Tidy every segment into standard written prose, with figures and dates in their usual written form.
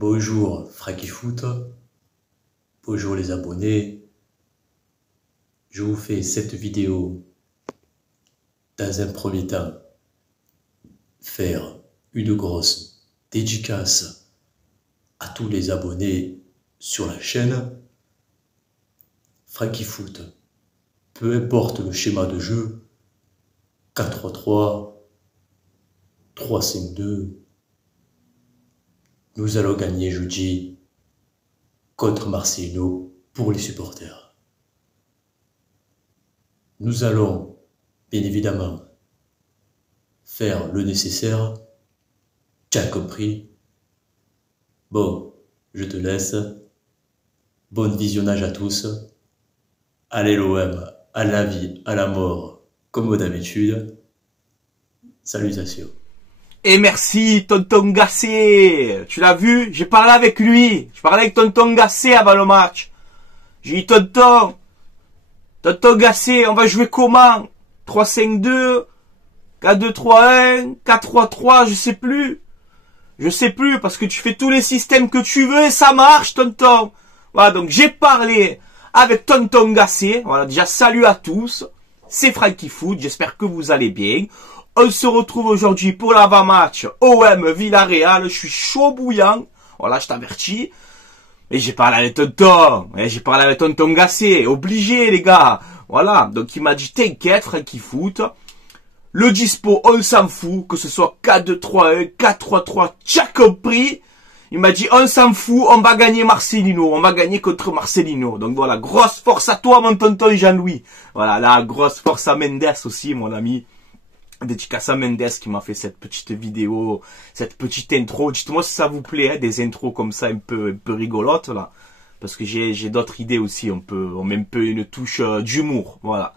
Bonjour Frankie Foot, bonjour les abonnés. Je vous fais cette vidéo dans un premier temps faire une grosse dédicace à tous les abonnés sur la chaîne Frankie Foot. Peu importe le schéma de jeu, 4-3-3, 3-5-2, nous allons gagner jeudi contre Marcelino pour les supporters. Nous allons, bien évidemment, faire le nécessaire. Tu as compris? Bon, je te laisse. Bon visionnage à tous. Allez l'OM, à la vie, à la mort, comme d'habitude. Salutations. Et merci, tonton Gassé. Tu l'as vu? J'ai parlé avec lui. Je parlais avec tonton Gassé avant le match. J'ai dit, tonton Gassé, on va jouer comment? 3-5-2, 4-2-3-1, 4-3-3, je sais plus. Je sais plus, parce que tu fais tous les systèmes que tu veux et ça marche, tonton. Voilà, donc j'ai parlé avec tonton Gassé. Voilà, déjà, salut à tous. C'est Frankie Foot, j'espère que vous allez bien. On se retrouve aujourd'hui pour l'avant-match OM Villarreal. Je suis chaud bouillant. Voilà, je t'avertis. Et j'ai parlé avec tonton. J'ai parlé avec tonton Gassé. Obligé, les gars. Voilà. Donc, il m'a dit, t'inquiète, Frankie Foot. Le dispo, on s'en fout. Que ce soit 4-2-3-1, 4-3-3, tu as compris. Il m'a dit, on s'en fout. On va gagner Marcelino. On va gagner contre Marcelino. Donc, voilà. Grosse force à toi, mon tonton Jean-Louis. Voilà. Là, grosse force à Mendes aussi, mon ami. Dédicace à Mendes qui m'a fait cette petite vidéo, cette petite intro. Dites-moi si ça vous plaît, hein, des intros comme ça un peu rigolotes là, parce que j'ai d'autres idées aussi. On met un peu une touche d'humour, voilà.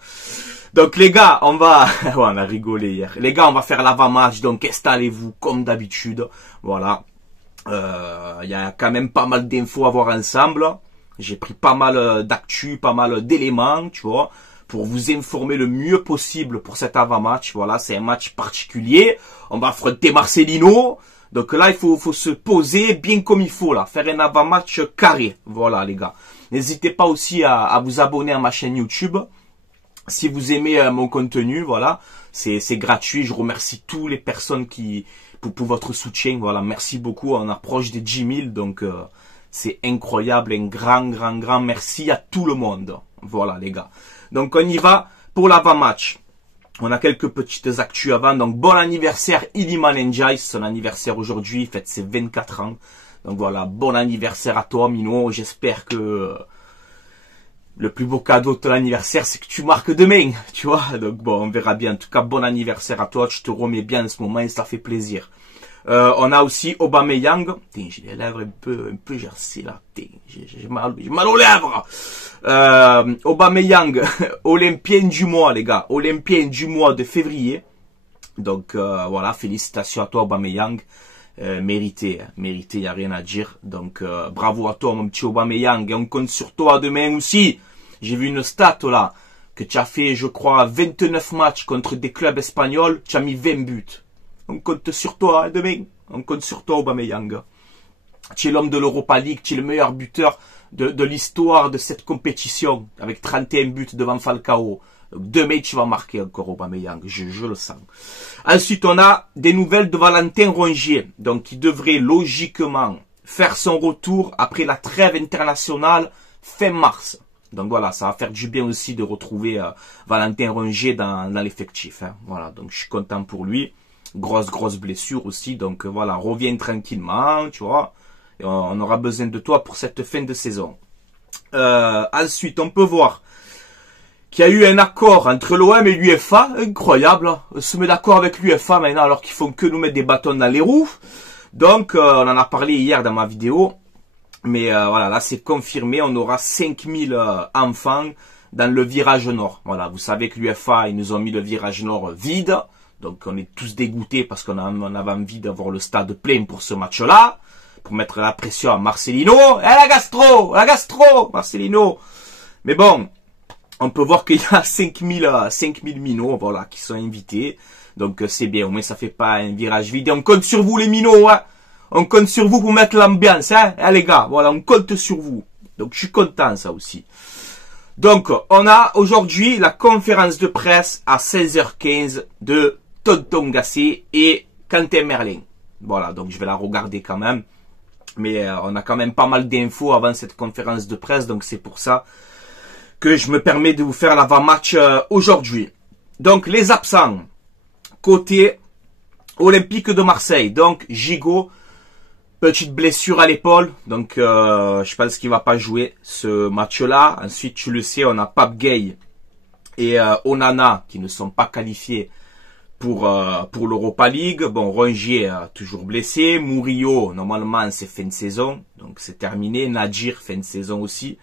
Donc les gars, on va, ouais, on a rigolé hier. Les gars, on va faire l'avant-match, donc installez-vous comme d'habitude, voilà. Y a quand même pas mal d'infos à voir ensemble. J'ai pris pas mal d'actu, pas mal d'éléments, tu vois, pour vous informer le mieux possible pour cet avant-match. Voilà, c'est un match particulier. On va affronter Marcelino. Donc là, il faut se poser bien comme il faut, là. Faire un avant-match carré. Voilà, les gars. N'hésitez pas aussi à vous abonner à ma chaîne YouTube. Si vous aimez mon contenu, voilà. C'est gratuit. Je remercie toutes les personnes pour votre soutien. Voilà, merci beaucoup. On approche des 10 000. Donc, c'est incroyable. Un grand merci à tout le monde. Voilà, les gars. Donc, on y va pour l'avant-match. On a quelques petites actus avant. Donc, bon anniversaire Iliman Ndiaye. Son anniversaire aujourd'hui. Il fête ses 24 ans. Donc, voilà. Bon anniversaire à toi, Mino. J'espère que le plus beau cadeau de ton anniversaire, c'est que tu marques demain. Tu vois. Donc, bon, on verra bien. En tout cas, bon anniversaire à toi. Je te remets bien en ce moment et ça fait plaisir. On a aussi Aubameyang. J'ai les lèvres un peu gercées là. J'ai mal aux lèvres. Aubameyang, Olympien du mois, les gars. Olympien du mois de février. Donc voilà, félicitations à toi, Aubameyang. Mérité, y a rien à dire. Donc bravo à toi, mon petit Aubameyang. Et on compte sur toi demain aussi. J'ai vu une stat là que tu as fait, je crois, 29 matchs contre des clubs espagnols. Tu as mis 20 buts. On compte sur toi demain. On compte sur toi, Aubameyang. Tu es l'homme de l'Europa League. Tu es le meilleur buteur de l'histoire de cette compétition. Avec 31 buts devant Falcao. Donc, demain, tu vas marquer encore, Aubameyang. Je le sens. Ensuite, on a des nouvelles de Valentin Rongier. Donc, il devrait logiquement faire son retour après la trêve internationale fin mars. Donc voilà, ça va faire du bien aussi de retrouver Valentin Rongier dans l'effectif. Hein. Voilà, donc je suis content pour lui. Grosse blessure aussi, donc voilà, reviens tranquillement, tu vois. Et on aura besoin de toi pour cette fin de saison. Ensuite, on peut voir qu'il y a eu un accord entre l'OM et l'UEFA, incroyable. On se met d'accord avec l'UEFA maintenant alors qu'ils font que nous mettre des bâtons dans les roues. Donc, on en a parlé hier dans ma vidéo. Mais voilà, là c'est confirmé, on aura 5000 enfants dans le virage nord. Voilà, vous savez que l'UEFA, ils nous ont mis le virage nord vide. Donc on est tous dégoûtés parce qu'on avait envie d'avoir le stade plein pour ce match-là. Pour mettre la pression à Marcelino. La gastro, Marcelino. Mais bon, on peut voir qu'il y a 5000 minots, voilà, qui sont invités. Donc c'est bien, au moins ça fait pas un virage vide. Et on compte sur vous les minots, hein. On compte sur vous pour mettre l'ambiance, hein, les gars. Voilà, on compte sur vous. Donc, je suis content, ça aussi. Donc, on a aujourd'hui la conférence de presse à 16h15 de Tonton Gassé et Quentin Merlin. Voilà, donc je vais la regarder quand même. Mais on a quand même pas mal d'infos avant cette conférence de presse. Donc, c'est pour ça que je me permets de vous faire l'avant-match aujourd'hui. Donc, les absents. Côté Olympique de Marseille. Donc, Gigot. Petite blessure à l'épaule, donc je pense qu'il va pas jouer ce match-là. Ensuite, tu le sais, on a Pape Gueye et Onana qui ne sont pas qualifiés pour l'Europa League. Bon, Rongier toujours blessé. Murillo, normalement, c'est fin de saison, donc c'est terminé. Nadjir, fin de saison aussi.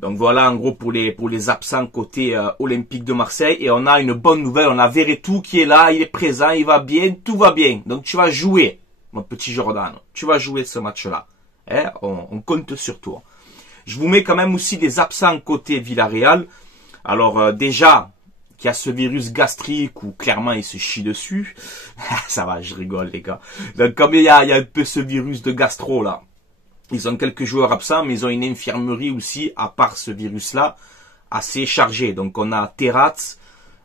Donc voilà, en gros, pour les absents côté Olympique de Marseille. Et on a une bonne nouvelle, on a Verretou qui est là, il est présent, il va bien, tout va bien. Donc tu vas jouer. Mon petit Jordan, tu vas jouer ce match-là. Hein? On compte sur toi. Je vous mets quand même aussi des absents côté Villarreal. Alors déjà, qu'il y a ce virus gastrique où clairement il se chie dessus. Ça va, je rigole les gars. Donc comme il y a un peu ce virus de gastro là. Ils ont quelques joueurs absents, mais ils ont une infirmerie aussi, à part ce virus-là, assez chargée. Donc on a Terraz,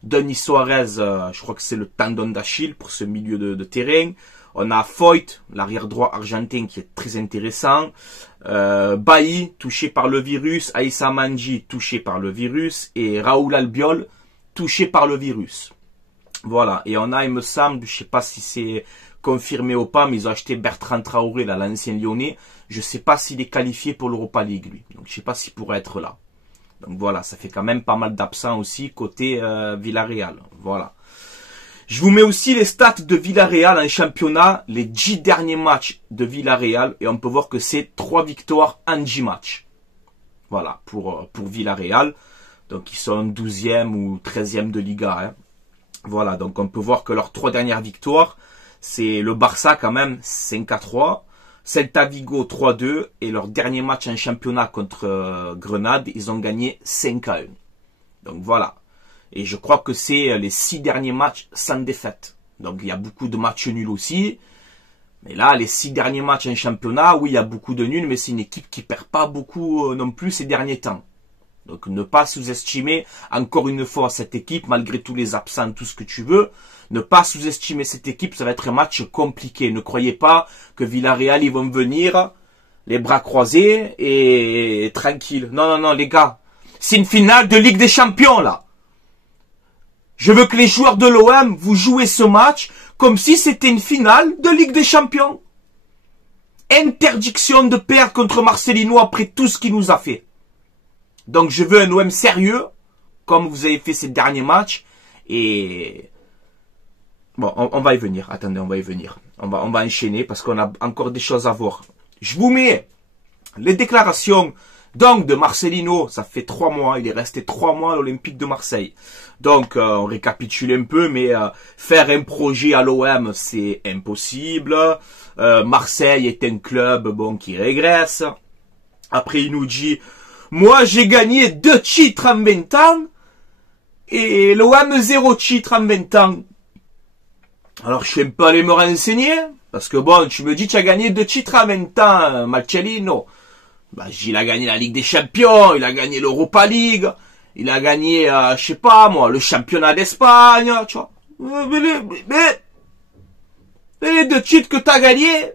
Denis Suarez, je crois que c'est le tendon d'Achille pour ce milieu de terrain. On a Foyt, l'arrière droit argentin qui est très intéressant. Bailly, touché par le virus. Aïssa Manji, touché par le virus. Et Raoul Albiol, touché par le virus. Voilà. Et on a, il me semble, je sais pas si c'est confirmé ou pas, mais ils ont acheté Bertrand Traoré, là, l'ancien Lyonnais. Je sais pas s'il est qualifié pour l'Europa League, lui. Donc je sais pas s'il pourrait être là. Donc voilà, ça fait quand même pas mal d'absents aussi côté Villarreal. Voilà. Je vous mets aussi les stats de Villarreal en championnat, les 10 derniers matchs de Villarreal, et on peut voir que c'est 3 victoires en 10 matchs. Voilà, pour Villarreal. Donc ils sont 12e ou 13e de Liga. Hein. Voilà, donc on peut voir que leurs 3 dernières victoires, c'est le Barça quand même 5-3, Celta Vigo 3-2, et leur dernier match en championnat contre Grenade, ils ont gagné 5-1. Donc voilà. Et je crois que c'est les 6 derniers matchs sans défaite. Donc il y a beaucoup de matchs nuls aussi. Mais là, les 6 derniers matchs en championnat, oui, il y a beaucoup de nuls, mais c'est une équipe qui perd pas beaucoup non plus ces derniers temps. Donc ne pas sous-estimer, encore une fois, cette équipe, malgré tous les absents, tout ce que tu veux. Ne pas sous-estimer cette équipe, ça va être un match compliqué. Ne croyez pas que Villarreal, ils vont venir les bras croisés et tranquille. Non, non, non, les gars. C'est une finale de Ligue des Champions, là. Je veux que les joueurs de l'OM, vous jouez ce match comme si c'était une finale de Ligue des Champions. Interdiction de perdre contre Marcelino après tout ce qu'il nous a fait. Donc je veux un OM sérieux, comme vous avez fait ces derniers matchs. Et bon, on va y venir. Attendez, on va y venir. On va enchaîner parce qu'on a encore des choses à voir. Je vous mets les déclarations donc de Marcelino. Ça fait 3 mois. Il est resté 3 mois à l'Olympique de Marseille. Donc, on récapitule un peu, mais faire un projet à l'OM, c'est impossible. Marseille est un club, bon, qui régresse. Après, il nous dit, moi, j'ai gagné 2 titres en 20 ans, et l'OM 0 titre en 20 ans. Alors, je suis un peu allé me renseigner, parce que bon, tu me dis, tu as gagné 2 titres en 20 ans, Marcelino. Bah, il a gagné la Ligue des Champions, il a gagné l'Europa League. Il a gagné, je sais pas moi, le championnat d'Espagne, tu vois. Mais les 2 titres que t'as gagnés,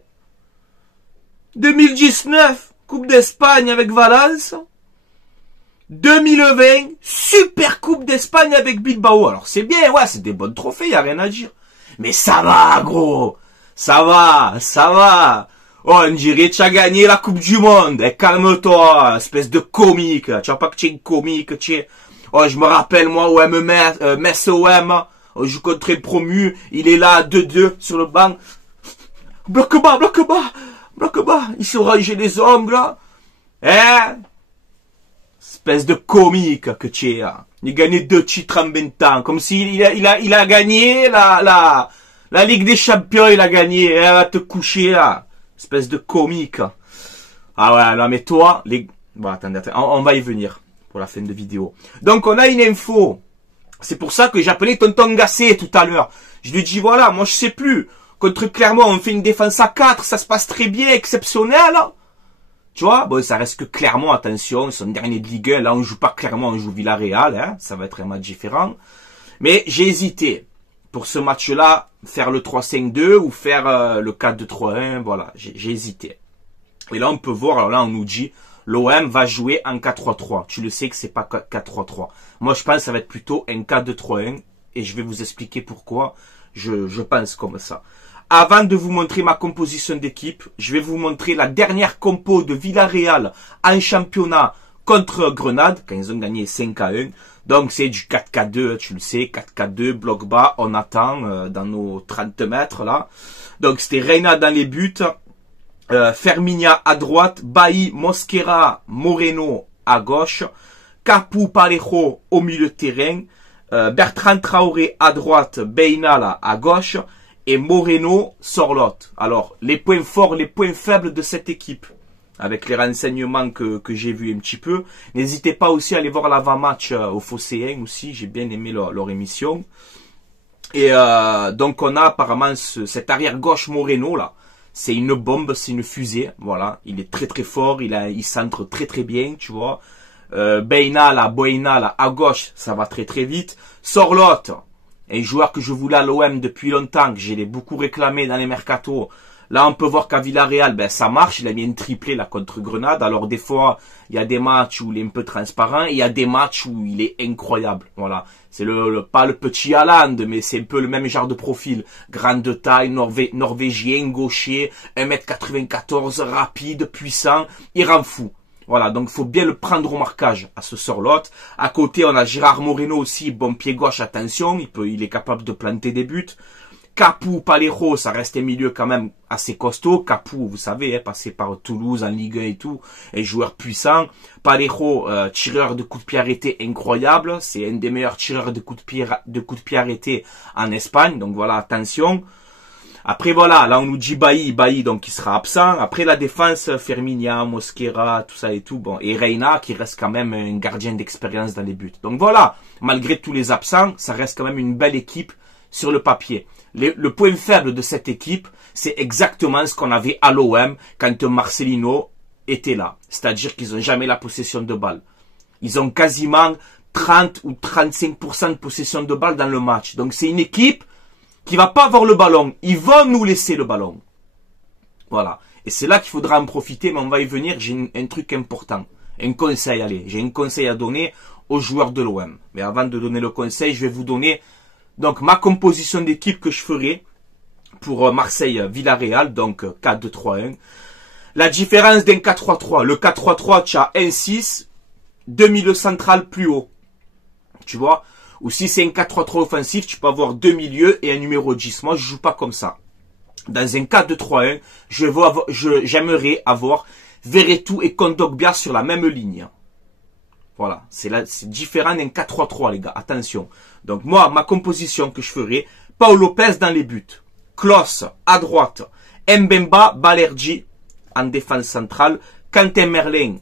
2019, Coupe d'Espagne avec Valence, 2020, Super Coupe d'Espagne avec Bilbao. Alors c'est bien, ouais, c'est des bons trophées, y a rien à dire. Mais ça va, gros, ça va. Oh, on dirait que tu as gagné la Coupe du Monde. Eh, calme-toi, espèce de comique. Tu vois pas que tu es une comique, tu es... Oh, je me rappelle, moi, OM Metz OM. On joue contre un promu. Il est là, 2-2, sur le banc. Bloc bas. Il se rangeait les ongles, là. Eh? Espèce de comique que tu es, hein. Il a gagné 2 titres en 20 ans. Comme s'il a gagné la Ligue des Champions, il a gagné. Eh, va te coucher, là. Espèce de comique. Ah ouais, non mais toi, bon, attendez, on va y venir pour la fin de vidéo. Donc on a une info. C'est pour ça que j'ai appelé Tonton Gassé tout à l'heure. Je lui dis voilà, moi je sais plus. Contre Clermont, on fait une défense à 4, ça se passe très bien, exceptionnel. Tu vois, bon, ça reste que Clermont, attention, ils sont derniers de Ligue 1. Là, on joue pas Clermont, on joue Villarreal, hein. Ça va être un match différent. Mais j'ai hésité. Pour ce match-là, faire le 3-5-2 ou faire le 4-2-3-1, voilà, j'ai hésité. Et là, on peut voir, alors là, on nous dit, l'OM va jouer en 4-3-3. Tu le sais que c'est pas 4-3-3. Moi, je pense que ça va être plutôt un 4-2-3-1. Et je vais vous expliquer pourquoi je pense comme ça. Avant de vous montrer ma composition d'équipe, je vais vous montrer la dernière compo de Villarreal en championnat contre Grenade, quand ils ont gagné 5-1. Donc c'est du 4-4-2, tu le sais, 4-4-2, bloc bas, on attend dans nos 30 mètres là. Donc c'était Reina dans les buts, Ferminia à droite, Bailly, Mosquera, Moreno à gauche, Capu, Parejo au milieu de terrain, Bertrand Traoré à droite, Beinala à gauche, et Moreno, Sorlotte. Alors, les points forts, les points faibles de cette équipe, avec les renseignements que j'ai vus un petit peu. N'hésitez pas aussi à aller voir l'avant-match au Phocéen aussi, j'ai bien aimé leur émission. Et donc, on a apparemment cet arrière-gauche Moreno, là. C'est une bombe, c'est une fusée, voilà. Il est très très fort, il centre très très bien, tu vois. Boina là, à gauche, ça va très très vite. Sorlotte, un joueur que je voulais à l'OM depuis longtemps, que j'ai beaucoup réclamé dans les mercatos. Là, on peut voir qu'à Villarreal, ben, ça marche. Il a mis un triplé, là, contre Grenade. Alors, des fois, il y a des matchs où il est un peu transparent. Et il y a des matchs où il est incroyable. Voilà. C'est pas le petit Haaland, mais c'est un peu le même genre de profil. Grande taille, norvégien, gaucher, 1m94, rapide, puissant. Il rend fou. Voilà, donc il faut bien le prendre au marquage à ce Sorlotte. À côté, on a Gérard Moreno aussi, bon pied gauche, attention, il est capable de planter des buts. Capu, Parejo, ça reste un milieu quand même assez costaud. Capu, vous savez, passé par Toulouse en Ligue 1 et tout, un joueur puissant. Parejo, tireur de coups de pied arrêtés incroyable, c'est un des meilleurs tireurs de coups de pied arrêtés en Espagne, donc voilà, attention. Après voilà, là on nous dit Bailly donc qui sera absent. Après la défense, Ferminia, Mosquera, tout ça et tout. Bon, et Reina qui reste quand même un gardien d'expérience dans les buts. Donc voilà, malgré tous les absents, ça reste quand même une belle équipe sur le papier. Le point faible de cette équipe, c'est exactement ce qu'on avait à l'OM quand Marcelino était là. C'est-à-dire qu'ils n'ont jamais la possession de balle. Ils ont quasiment 30 ou 35% de possession de balle dans le match. Donc c'est une équipe qui va pas avoir le ballon. Ils vont nous laisser le ballon. Voilà. Et c'est là qu'il faudra en profiter, mais on va y venir. J'ai un truc important. Un conseil, allez. J'ai un conseil à donner aux joueurs de l'OM. Mais avant de donner le conseil, je vais vous donner donc ma composition d'équipe que je ferai pour Marseille-Villarreal, donc 4-2-3-1. La différence d'un 4-3-3. Le 4-3-3, tu as un 6, 2 milieux central plus haut. Tu vois? Ou si c'est un 4-3-3 offensif, tu peux avoir 2 milieux et un numéro 10. Moi, je joue pas comme ça. Dans un 4-2-3-1, j'aimerais avoir Verretou et Kondogbia sur la même ligne. Voilà. C'est différent d'un 4-3-3, les gars. Attention. Donc, moi, ma composition que je ferai, Paul Lopez dans les buts. Klos à droite. Mbemba, Balerdi en défense centrale. Quentin Merlin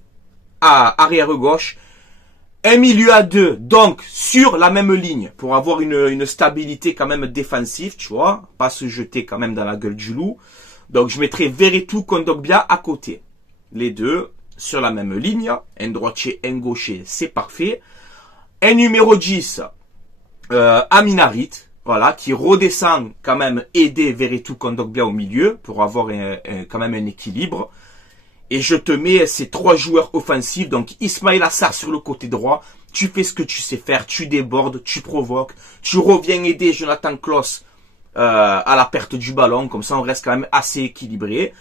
à arrière gauche. Un milieu à 2, donc sur la même ligne, pour avoir une stabilité quand même défensive, tu vois, pas se jeter quand même dans la gueule du loup. Donc je mettrai Verretou, Kondogbia à côté. Les deux sur la même ligne, un droitier, un gaucher, c'est parfait. Un numéro 10, Aminarit, voilà, qui redescend quand même aider Verretou, Kondogbia au milieu, pour avoir quand même un équilibre. Et je te mets ces 3 joueurs offensifs, donc Ismail Assar sur le côté droit, tu fais ce que tu sais faire, tu débordes, tu provoques, tu reviens aider Jonathan Klaus à la perte du ballon, comme ça on reste quand même assez équilibré.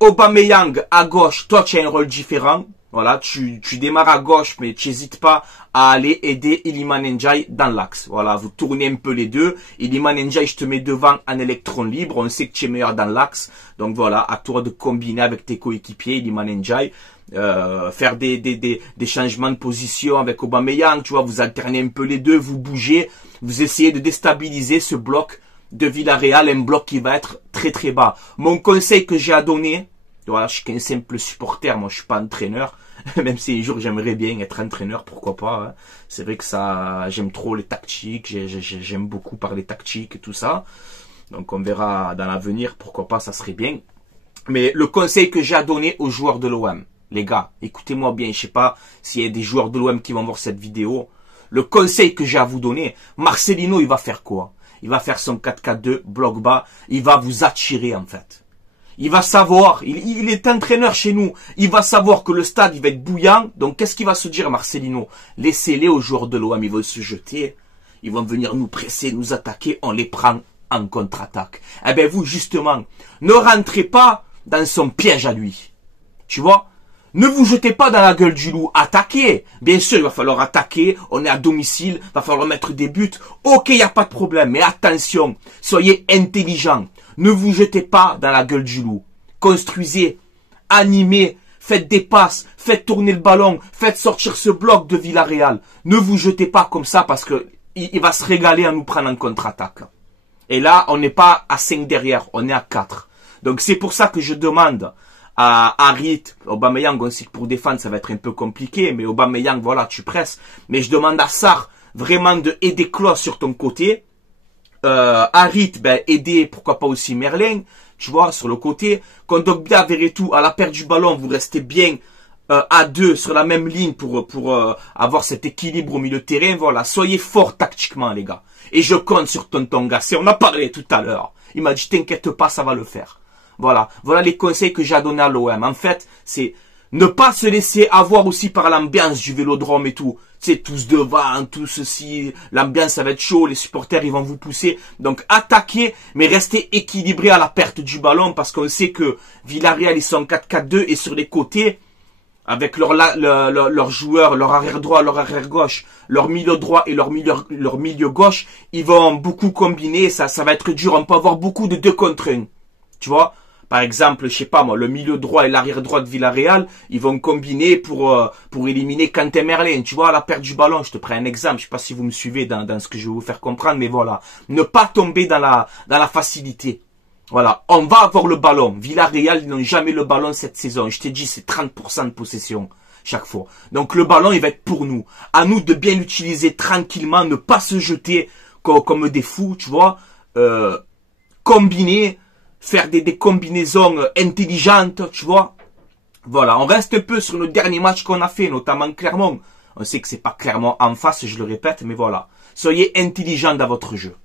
Aubameyang à gauche, toi tu as un rôle différent, voilà, tu démarres à gauche mais tu n'hésites pas à aller aider Iliman Ndiaye dans l'axe. Voilà, vous tournez un peu les deux. Iliman Ndiaye, je te mets devant en électron libre. On sait que tu es meilleur dans l'axe. Donc voilà, à toi de combiner avec tes coéquipiers, Iliman Ndiaye. Faire des changements de position avec Aubameyang. Tu vois, vous alternez un peu les deux, vous bougez. Vous essayez de déstabiliser ce bloc de Villarreal. Un bloc qui va être très très bas. Mon conseil que j'ai à donner, voilà, je suis qu'un simple supporter, moi je suis pas entraîneur. Même si un jour j'aimerais bien être entraîneur, pourquoi pas. Hein. C'est vrai que ça, j'aime trop les tactiques, j'aime beaucoup parler tactique et tout ça. Donc on verra dans l'avenir, pourquoi pas, ça serait bien. Mais le conseil que j'ai à donner aux joueurs de l'OM, les gars, écoutez-moi bien, je sais pas s'il y a des joueurs de l'OM qui vont voir cette vidéo. Le conseil que j'ai à vous donner, Marcelino, il va faire quoi? Il va faire son 4-4-2, bloc bas, il va vous attirer en fait. Il va savoir, il est entraîneur chez nous, il va savoir que le stade il va être bouillant, donc qu'est-ce qu'il va se dire Marcelino? Laissez-les aux joueurs de l'OM, ils vont se jeter, ils vont venir nous presser, nous attaquer, on les prend en contre-attaque. Eh bien vous justement, ne rentrez pas dans son piège à lui, tu vois? Ne vous jetez pas dans la gueule du loup, attaquez. Bien sûr, il va falloir attaquer, on est à domicile, il va falloir mettre des buts. Ok, il n'y a pas de problème, mais attention, soyez intelligents. Ne vous jetez pas dans la gueule du loup. Construisez, animez, faites des passes, faites tourner le ballon, faites sortir ce bloc de Villarreal. Ne vous jetez pas comme ça parce que il va se régaler à nous prendre en contre-attaque. Et là, on n'est pas à 5 derrière, on est à 4. Donc c'est pour ça que je demande à Harit, Aubameyang, on sait que pour défendre ça va être un peu compliqué, mais Aubameyang, voilà, tu presses. Mais je demande à Sarr vraiment de aider Klose sur ton côté. Harit, ben aider, pourquoi pas aussi Merlin, tu vois, sur le côté. Kondogbia, Verretou, à la perte du ballon, vous restez bien à deux sur la même ligne pour avoir cet équilibre au milieu de terrain. Voilà, soyez forts tactiquement, les gars. Et je compte sur Tonton Gassé, on a parlé tout à l'heure. Il m'a dit, t'inquiète pas, ça va le faire. Voilà, voilà les conseils que j'ai à donner à l'OM. En fait, c'est ne pas se laisser avoir aussi par l'ambiance du Vélodrome et tout. C'est tous devant, tout ceci, l'ambiance ça va être chaud, les supporters ils vont vous pousser. Donc attaquez, mais restez équilibré à la perte du ballon parce qu'on sait que Villarreal ils sont en 4-4-2 et sur les côtés, avec leurs joueurs, leur arrière droit, leur arrière gauche, leur milieu droit et leur milieu gauche, ils vont beaucoup combiner, ça va être dur, on peut avoir beaucoup de 2 contre 1. Tu vois? Par exemple, je sais pas moi, le milieu droit et l'arrière droit de Villarreal, ils vont combiner pour éliminer Quentin Merlin. Tu vois, à la perte du ballon, je te prends un exemple, je sais pas si vous me suivez dans ce que je vais vous faire comprendre, mais voilà. Ne pas tomber dans la facilité. Voilà, on va avoir le ballon. Villarreal, ils n'ont jamais le ballon cette saison. Je t'ai dit, c'est 30% de possession chaque fois. Donc le ballon, il va être pour nous. À nous de bien l'utiliser tranquillement, ne pas se jeter comme des fous, tu vois. Combiner, faire des combinaisons intelligentes, tu vois. Voilà, on reste un peu sur le dernier match qu'on a fait, notamment Clermont. On sait que c'est pas Clermont en face, je le répète, mais voilà. Soyez intelligents dans votre jeu.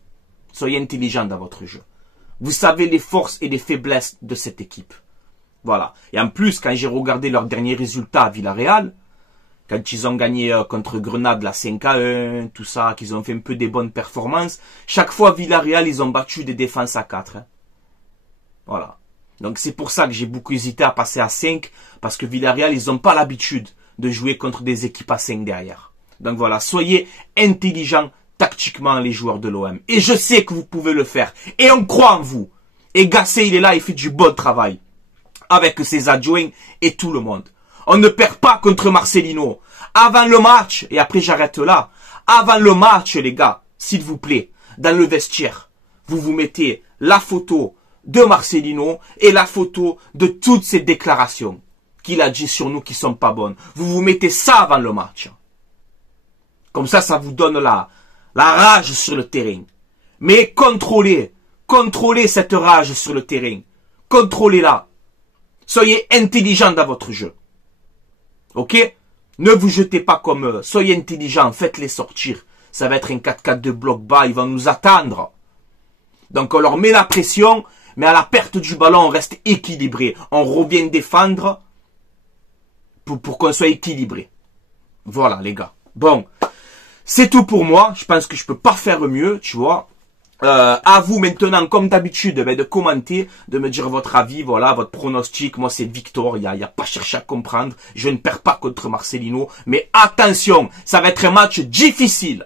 Soyez intelligents dans votre jeu. Vous savez les forces et les faiblesses de cette équipe. Voilà. Et en plus, quand j'ai regardé leurs derniers résultats à Villarreal, quand ils ont gagné contre Grenade la 5-1, tout ça, qu'ils ont fait un peu des bonnes performances, chaque fois Villarreal, ils ont battu des défenses à 4. Hein. Voilà. Donc c'est pour ça que j'ai beaucoup hésité à passer à 5, parce que Villarreal, ils n'ont pas l'habitude de jouer contre des équipes à 5 derrière. Donc voilà, soyez intelligents tactiquement les joueurs de l'OM. Et je sais que vous pouvez le faire. Et on croit en vous. Et Gassé, il est là, il fait du bon travail. Avec ses adjoints et tout le monde. On ne perd pas contre Marcelino. Avant le match, et après j'arrête là, avant le match les gars, s'il vous plaît, dans le vestiaire, vous mettez la photo de Marcelino et la photo de toutes ces déclarations qu'il a dit sur nous qui sont pas bonnes. Vous mettez ça avant le match. Comme ça vous donne la rage sur le terrain. Mais contrôlez cette rage sur le terrain. Contrôlez-la. Soyez intelligents dans votre jeu. Ok? Ne vous jetez pas comme eux. Soyez intelligents, faites-les sortir. Ça va être un 4-4 de bloc bas, ils vont nous attendre. Donc on leur met la pression, mais à la perte du ballon, on reste équilibré. On revient défendre pour qu'on soit équilibré. Voilà les gars. Bon, c'est tout pour moi. Je pense que je peux pas faire mieux, tu vois. À vous maintenant, comme d'habitude, de commenter, de me dire votre avis, voilà, votre pronostic. Moi, c'est victoire. Il y a pas cherché à comprendre. Je ne perds pas contre Marcelino. Mais attention, ça va être un match difficile.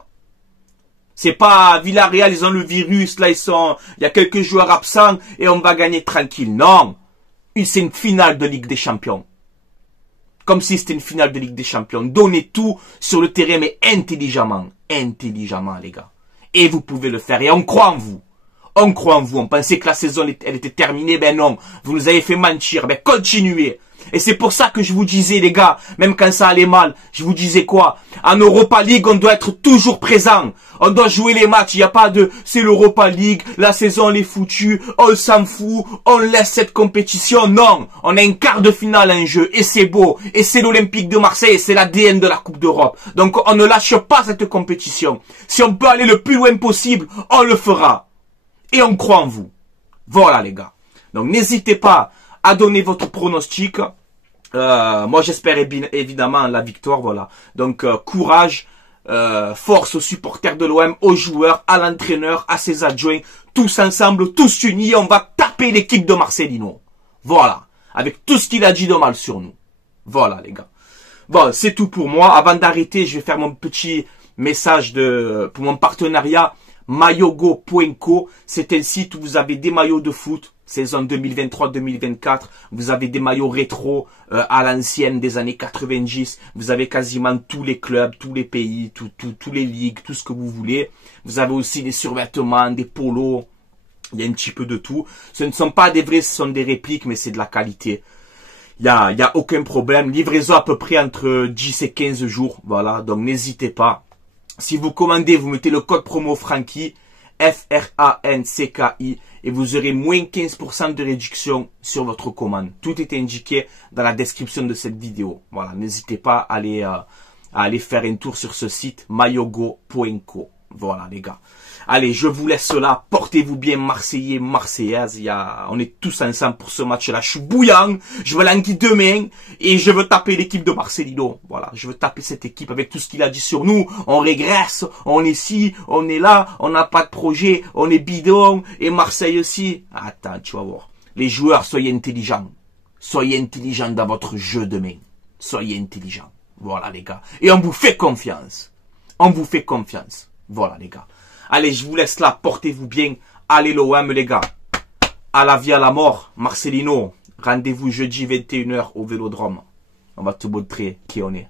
C'est pas Villarreal, ils ont le virus, là, il y a quelques joueurs absents et on va gagner tranquille. Non. C'est une finale de Ligue des Champions. Comme si c'était une finale de Ligue des Champions. Donnez tout sur le terrain, mais intelligemment. Intelligemment, les gars. Et vous pouvez le faire. Et on croit en vous. On croit en vous. On pensait que la saison, elle était terminée. Ben non. Vous nous avez fait mentir. Ben continuez. Et c'est pour ça que je vous disais, les gars, même quand ça allait mal, je vous disais quoi? En Europa League, on doit être toujours présent. On doit jouer les matchs. Il n'y a pas de, c'est l'Europa League, la saison elle est foutue, on s'en fout, on laisse cette compétition. Non, on a un quart de finale en jeu et c'est beau. Et c'est l'Olympique de Marseille, c'est l'ADN de la Coupe d'Europe. Donc on ne lâche pas cette compétition. Si on peut aller le plus loin possible, on le fera. Et on croit en vous. Voilà les gars. Donc n'hésitez pas à donner votre pronostic. Moi j'espère évidemment la victoire, voilà. Donc courage, force aux supporters de l'OM, aux joueurs, à l'entraîneur, à ses adjoints, tous ensemble, tous unis, on va taper l'équipe de Marcelino. Voilà, avec tout ce qu'il a dit de mal sur nous. Voilà les gars. Bon, c'est tout pour moi. Avant d'arrêter, je vais faire mon petit message pour mon partenariat mayogo.co. C'est un site où vous avez des maillots de foot, saison 2023-2024. Vous avez des maillots rétro à l'ancienne des années 90. Vous avez quasiment tous les clubs, tous les pays, tous les ligues, tout ce que vous voulez. Vous avez aussi des survêtements, des polos. Il y a un petit peu de tout. Ce ne sont pas des vrais, ce sont des répliques, mais c'est de la qualité. Il y a aucun problème. Livraison à peu près entre 10 et 15 jours. Voilà, donc n'hésitez pas. Si vous commandez, vous mettez le code promo Francky, F-R-A-N-C-K-I, et vous aurez moins 15% de réduction sur votre commande. Tout est indiqué dans la description de cette vidéo. Voilà, n'hésitez pas à aller faire un tour sur ce site, mayogo.co. Voilà les gars. Allez, je vous laisse là. Portez-vous bien, Marseillais, Marseillaises. On est tous ensemble pour ce match-là. Je suis bouillant. Je veux l'enquiller demain. Et je veux taper l'équipe de Marcelino. Voilà. Je veux taper cette équipe avec tout ce qu'il a dit sur nous. On régresse. On est ci. On est là. On n'a pas de projet. On est bidon. Et Marseille aussi. Attends, tu vas voir. Les joueurs, soyez intelligents. Soyez intelligents dans votre jeu demain. Soyez intelligents. Voilà, les gars. Et on vous fait confiance. On vous fait confiance. Voilà, les gars. Allez, je vous laisse là, portez-vous bien. Allez l'OM les gars. À la vie, à la mort. Marcelino, rendez-vous jeudi 21h au Vélodrome. On va te montrer qui on est.